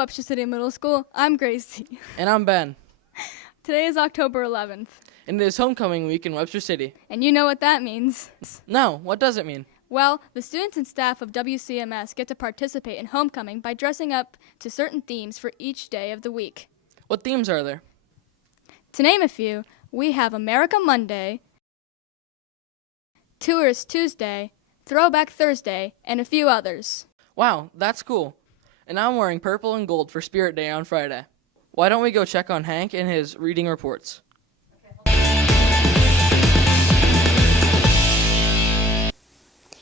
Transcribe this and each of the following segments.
Webster City Middle School. I'm Gracie. And I'm Ben. Today is October 11th. And it is homecoming week in Webster City. And you know what that means. No, what does it mean? Well, the students and staff of WCMS get to participate in homecoming by dressing up to certain themes for each day of the week. What themes are there? To name a few, we have America Monday, Tourist Tuesday, Throwback Thursday, and a few others. Wow, that's cool. And I'm wearing purple and gold for Spirit Day on Friday. Why don't we go check on Hank and his reading reports?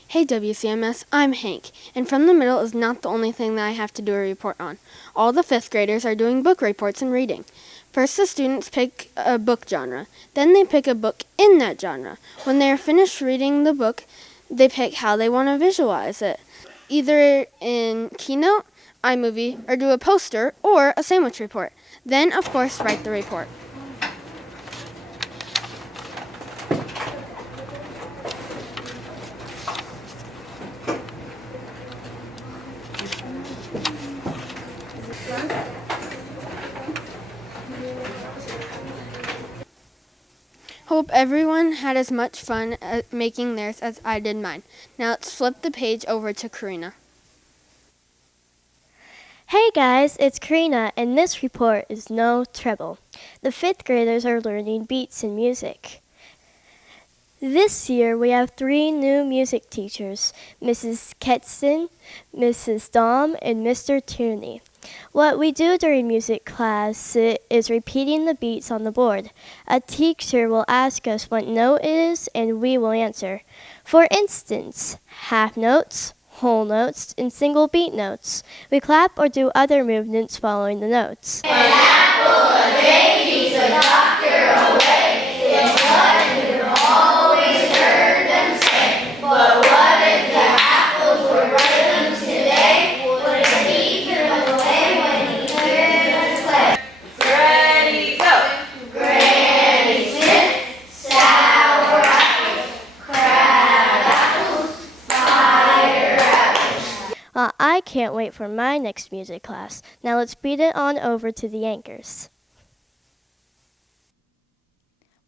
Hey WCMS, I'm Hank, and From the Middle is not the only thing that I have to do a report on. All the 5th graders are doing book reports and reading. First the students pick a book genre, then they pick a book in that genre. When they are finished reading the book, they pick how they want to visualize it, either in Keynote, iMovie, or do a poster or a sandwich report. Then, of course, write the report. Hope everyone had as much fun making theirs as I did mine. Now let's flip the page over to Karina. Hey guys, it's Karina, and this report is no trouble. The 5th graders are learning beats and music. This year we have 3 new music teachers, Mrs. Ketson, Mrs. Dom, and Mr. Tierney. What we do during music class is repeating the beats on the board. A teacher will ask us what note it is, and we will answer. For instance, half notes, whole notes, and single beat notes. We clap or do other movements following the notes. An apple a day keeps the doctor away. It's what you always heard them say. But what if the apples were rhythm today? Would it keep him away when he hears us play? Ready, go! Granny Smith, sour apples, crab apples, fire apples. Well, I can't wait for my next music class. Now let's beat it on over to the anchors.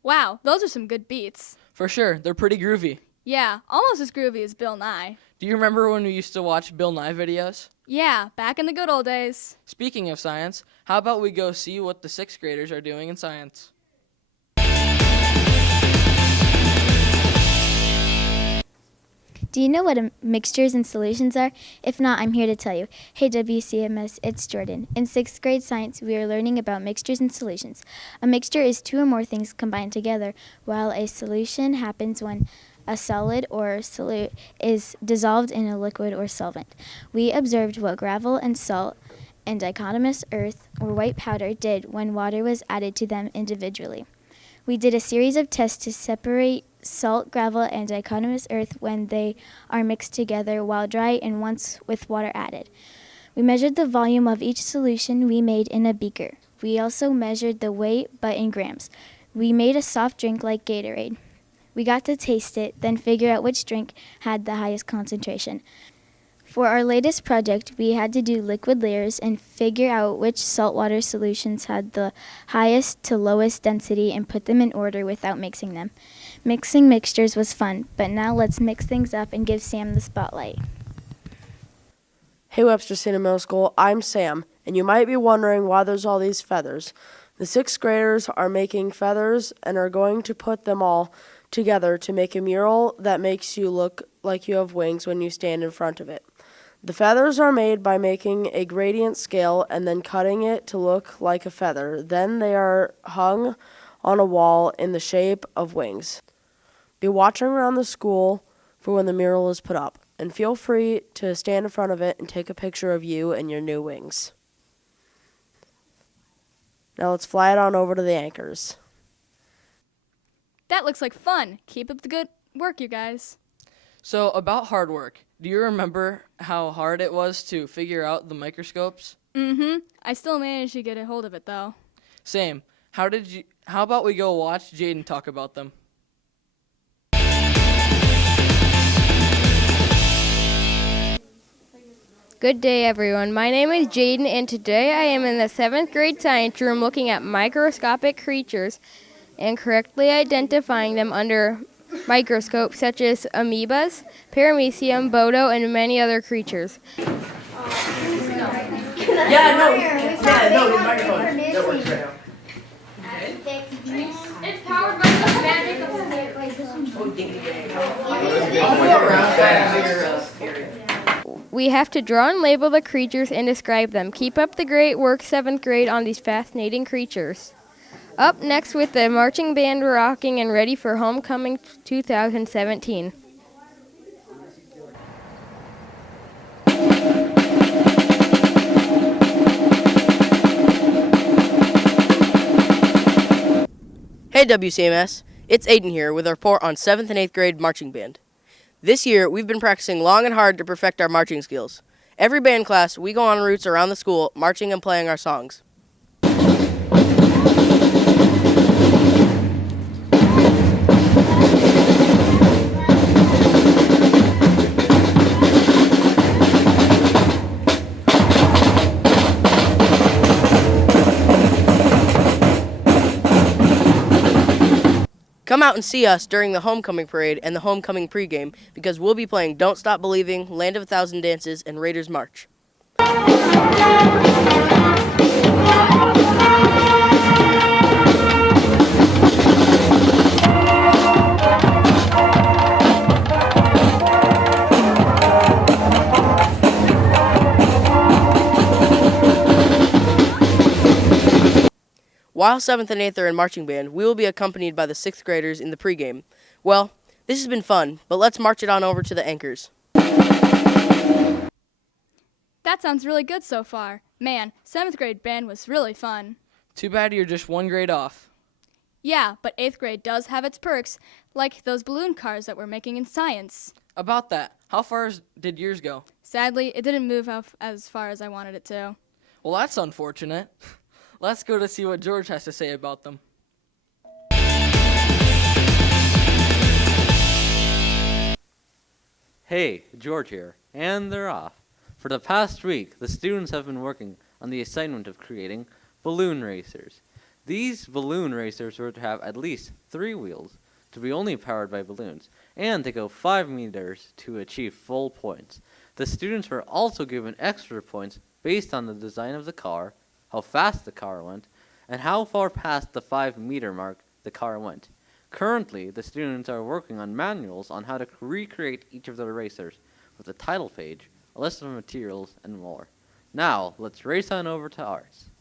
Wow, those are some good beats. For sure, they're pretty groovy. Yeah, almost as groovy as Bill Nye. Do you remember when we used to watch Bill Nye videos? Yeah, back in the good old days. Speaking of science, how about we go see what the 6th graders are doing in science? Do you know what mixtures and solutions are? If not, I'm here to tell you. Hey WCMS, it's Jordan. In 6th grade science, we are learning about mixtures and solutions. A mixture is 2 or more things combined together, while a solution happens when a solid or solute is dissolved in a liquid or solvent. We observed what gravel and salt and dichotomous earth or white powder did when water was added to them individually. We did a series of tests to separate salt, gravel, and dichotomous earth when they are mixed together while dry and once with water added. We measured the volume of each solution we made in a beaker. We also measured the weight, but in grams. We made a soft drink like Gatorade. We got to taste it, then figure out which drink had the highest concentration. For our latest project, we had to do liquid layers and figure out which saltwater solutions had the highest to lowest density and put them in order without mixing them. Mixing mixtures was fun, but now let's mix things up and give Sam the spotlight. Hey Webster City Middle School, I'm Sam, and you might be wondering why there's all these feathers. The 6th graders are making feathers and are going to put them all together to make a mural that makes you look like you have wings when you stand in front of it. The feathers are made by making a gradient scale and then cutting it to look like a feather. Then they are hung on a wall in the shape of wings. Be watching around the school for when the mural is put up, and feel free to stand in front of it and take a picture of you and your new wings. Now let's fly it on over to the anchors. That looks like fun. Keep up the good work, you guys. So, about hard work, do you remember how hard it was to figure out the microscopes? I still managed to get a hold of it, though. Same. How about we go watch Jaden talk about them? Good day, everyone. My name is Jaden, and today I am in the 7th grade science room looking at microscopic creatures and correctly identifying them under microscope, such as amoebas, paramecium, bodo, and many other creatures. His microphone. That works right now. It's powered by the magic of We have to draw and label the creatures and describe them. Keep up the great work, 7th grade, on these fascinating creatures. Up next with the marching band rocking and ready for Homecoming 2017. Hey WCMS, it's Aiden here with a report on 7th and 8th grade marching band. This year, we've been practicing long and hard to perfect our marching skills. Every band class, we go on routes around the school, marching and playing our songs. Come out and see us during the homecoming parade and the homecoming pregame because we'll be playing Don't Stop Believing, Land of a Thousand Dances, and Raiders March. While 7th and 8th are in marching band, we will be accompanied by the 6th graders in the pregame. Well, this has been fun, but let's march it on over to the anchors. That sounds really good so far. Man, 7th grade band was really fun. Too bad you're just 1 grade off. Yeah, but 8th grade does have its perks, like those balloon cars that we're making in science. About that, how far did yours go? Sadly, it didn't move as far as I wanted it to. Well, that's unfortunate. Let's go to see what George has to say about them. Hey, George here, and they're off. For the past week, the students have been working on the assignment of creating balloon racers. These balloon racers were to have at least 3 wheels, to be only powered by balloons, and to go 5 meters to achieve full points. The students were also given extra points based on the design of the car, how fast the car went, and how far past the 5-meter mark the car went. Currently, the students are working on manuals on how to recreate each of the racers with a title page, a list of materials, and more. Now, let's race on over to arts.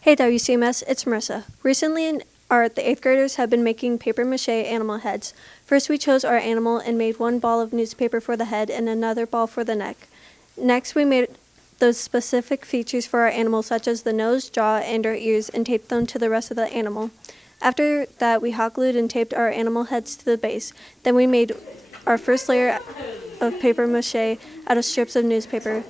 Hey WCMS, it's Marissa. Recently in art, the 8th graders have been making paper-mache animal heads. First, we chose our animal and made 1 ball of newspaper for the head and another ball for the neck. Next, we made those specific features for our animal, such as the nose, jaw, and our ears, and taped them to the rest of the animal. After that, we hot glued and taped our animal heads to the base. Then we made our first layer of paper mache out of strips of newspaper.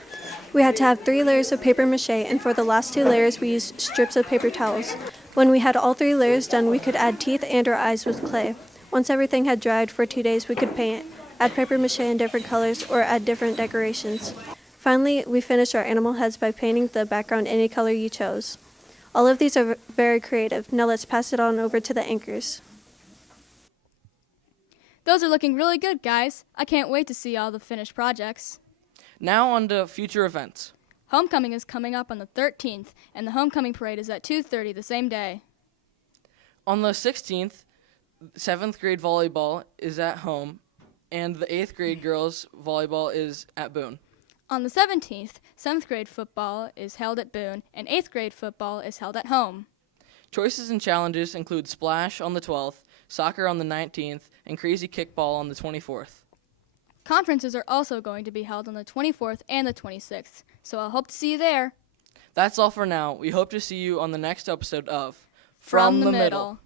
We had to have 3 layers of paper mache, and for the last 2 layers, we used strips of paper towels. When we had all 3 layers done, we could add teeth and our eyes with clay. Once everything had dried for 2 days, we could paint, add paper mache in different colors, or add different decorations. Finally, we finished our animal heads by painting the background any color you chose. All of these are very creative. Now let's pass it on over to the anchors. Those are looking really good, guys. I can't wait to see all the finished projects. Now on to future events. Homecoming is coming up on the 13th, and the homecoming parade is at 2:30 the same day. On the 16th, 7th grade volleyball is at home, and the 8th grade girls volleyball is at Boone. On the 17th, 7th grade football is held at Boone, and 8th grade football is held at home. Choices and challenges include splash on the 12th, soccer on the 19th, and crazy kickball on the 24th. Conferences are also going to be held on the 24th and the 26th, so I'll hope to see you there. That's all for now. We hope to see you on the next episode of From the Middle.